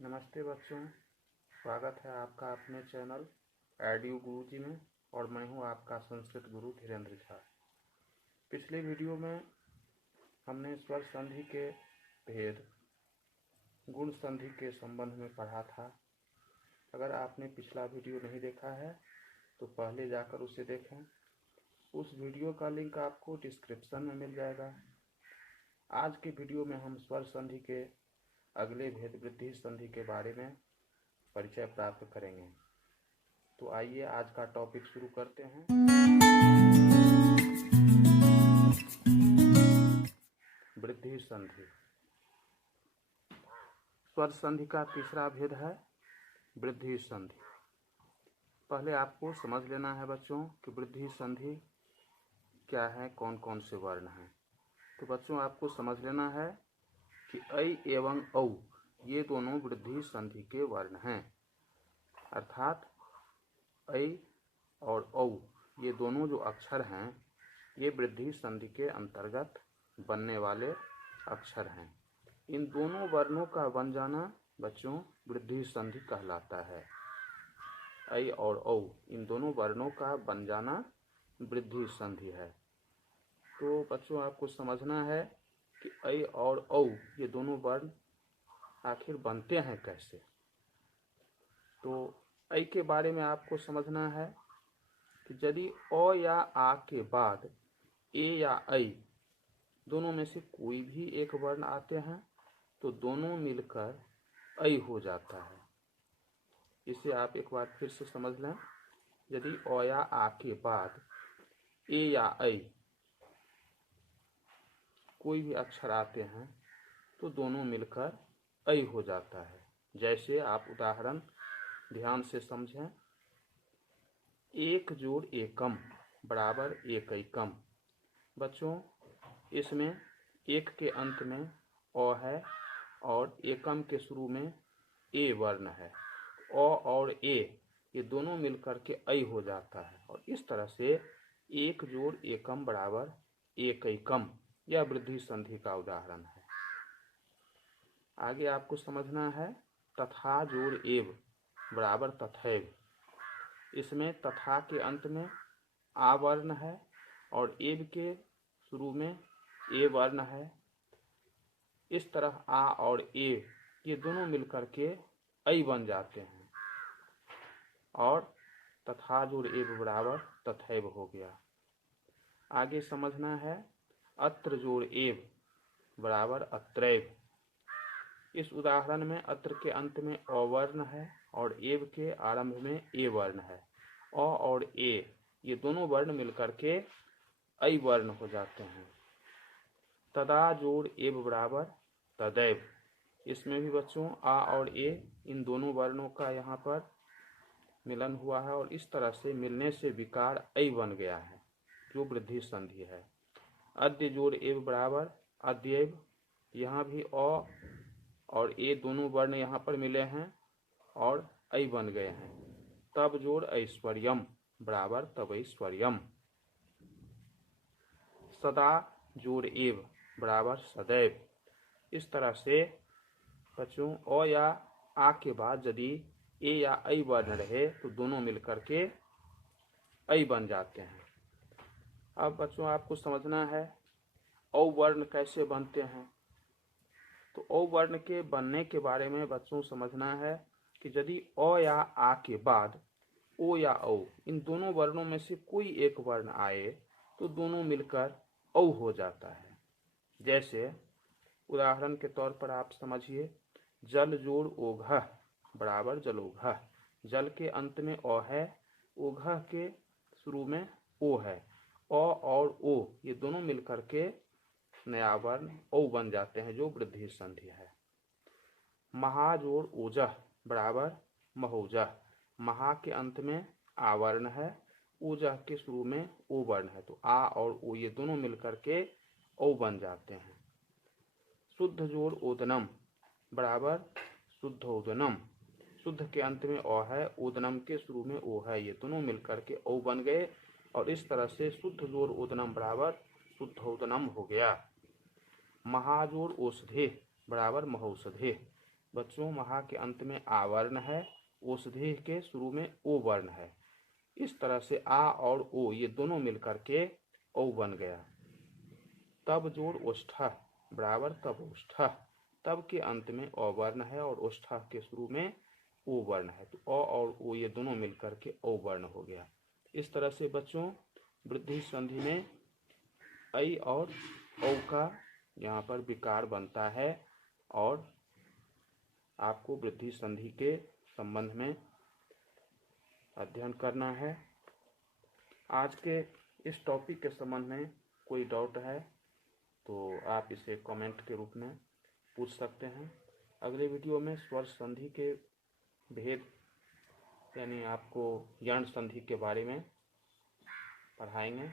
नमस्ते बच्चों, स्वागत है आपका अपने चैनल एडू गुरुजी में। और मैं हूं आपका संस्कृत गुरु धीरेन्द्र झा। पिछले वीडियो में हमने स्वर संधि के भेद गुण संधि के संबंध में पढ़ा था। अगर आपने पिछला वीडियो नहीं देखा है तो पहले जाकर उसे देखें। उस वीडियो का लिंक आपको डिस्क्रिप्शन में मिल जाएगा। आज के वीडियो में हम स्वर संधि के अगले भेद वृद्धि संधि के बारे में परिचय प्राप्त करेंगे। तो आइए आज का टॉपिक शुरू करते हैं। वृद्धि संधि। स्वर संधि का तीसरा भेद है वृद्धि संधि। पहले आपको समझ लेना है बच्चों कि वृद्धि संधि क्या है, कौन कौन से वर्ण हैं। तो बच्चों आपको समझ लेना है कि ऐ एवं औ ये दोनों वृद्धि संधि के वर्ण हैं। अर्थात ऐ और औ ये दोनों जो अक्षर हैं ये वृद्धि संधि के अंतर्गत बनने वाले अक्षर हैं। इन दोनों वर्णों का बन जाना बच्चों वृद्धि संधि कहलाता है। ऐ और औ इन दोनों वर्णों का बन जाना वृद्धि संधि है। तो बच्चों आपको समझना है कि ऐ और औ ये दोनों वर्ण आखिर बनते हैं कैसे। तो ऐ के बारे में आपको समझना है कि यदि अ या आ के बाद ए या ऐ दोनों में से कोई भी एक वर्ण आते हैं तो दोनों मिलकर ऐ हो जाता है। इसे आप एक बार फिर से समझ लें। यदि अ या आ के बाद ए या ऐ कोई भी अक्षर आते हैं तो दोनों मिलकर ऐ हो जाता है। जैसे आप उदाहरण ध्यान से समझें। एक जोड़ एकम बराबर एक ऐकम। बच्चों इसमें एक के अंत में अ है और एकम के शुरू में ए वर्ण है। अ और ए ये दोनों मिलकर के ऐ हो जाता है। और इस तरह से एक जोड़ एकम बराबर एक ऐकम यह वृद्धि संधि का उदाहरण है। आगे आपको समझना है तथा जोड़ एव बराबर तथैव। इसमें तथा के अंत में आ वर्ण है और एव के शुरू में ए वर्ण है। इस तरह आ और ए ये दोनों मिलकर के ऐ बन जाते हैं और तथा जोड़ एव बराबर तथैव हो गया। आगे समझना है अत्र जोड़ एव बराबर अत्रैव। इस उदाहरण में अत्र के अंत में अ वर्ण है और एव के आरंभ में ए वर्ण है। अ और ए ये दोनों वर्ण मिलकर के ऐ वर्ण हो जाते हैं। तदा जोड़ एव बराबर तदैव। इसमें भी बच्चों आ और ए इन दोनों वर्णों का यहाँ पर मिलन हुआ है और इस तरह से मिलने से विकार ऐ बन गया है जो वृद्धि संधि है। अद्य जोड़ एव बराबर अद्यैव। यहाँ भी अ और ए दोनों वर्ण यहाँ पर मिले हैं और ऐ बन गए हैं। तब जोड़ ऐश्वर्यम बराबर तब ऐश्वर्यम। सदा जोड़ एव बराबर सदैव। इस तरह से बच्चों अ या आ के बाद यदि ए या ऐ वर्ण रहे तो दोनों मिलकर के ऐ बन जाते हैं। अब बच्चों आपको समझना है औ वर्ण कैसे बनते हैं। तो औ वर्ण के बनने के बारे में बच्चों समझना है कि यदि अ या आ के बाद ओ या औ इन दोनों वर्णों में से कोई एक वर्ण आए तो दोनों मिलकर औ हो जाता है। जैसे उदाहरण के तौर पर आप समझिए जल जोड़ ओघ बराबर जलोघ। जल के अंत में अ है, ओघ के शुरू में ओ है। अ और ओ ये दोनों मिलकर के नया वर्ण औ बन जाते हैं जो वृद्धि संधि है। महाजोड़ ओजह बराबर महोजह। महा के अंत में आ वर्ण है, ओजह के शुरू में ओ वर्ण है। तो आ और ओ ये दोनों मिलकर के औ बन जाते हैं। शुद्ध जोड़ ओदनम बराबर शुद्धोदनम। शुद्ध के अंत में अ है, ओदनम के शुरू में ओ है। ये दोनों मिलकर के औ बन गए और इस तरह से शुद्ध जोड़ ओदनम बराबर शुद्धोदनम हो गया। महाजोड़ औषधे बराबर महौषधे। बच्चों महा के अंत में आ वर्ण है, औषधि के शुरू में ओ वर्ण है। इस तरह से आ और ओ ये दोनों मिलकर के औ बन गया। तब जोड़ ओष्ठ बराबर तब ओष्ठ, तब के अंत में अ वर्ण है और ओष्ठ के शुरू में ओ वर्ण है, तो अ और ओ ये दोनों मिलकर के औ वर्ण हो गया। इस तरह से बच्चों वृद्धि संधि में ऐ और औ का यहाँ पर विकार बनता है और आपको वृद्धि संधि के संबंध में अध्ययन करना है। आज के इस टॉपिक के संबंध में कोई डाउट है तो आप इसे कमेंट के रूप में पूछ सकते हैं। अगले वीडियो में स्वर संधि के भेद यानी आपको यण संधि के बारे में पढ़ाएंगे।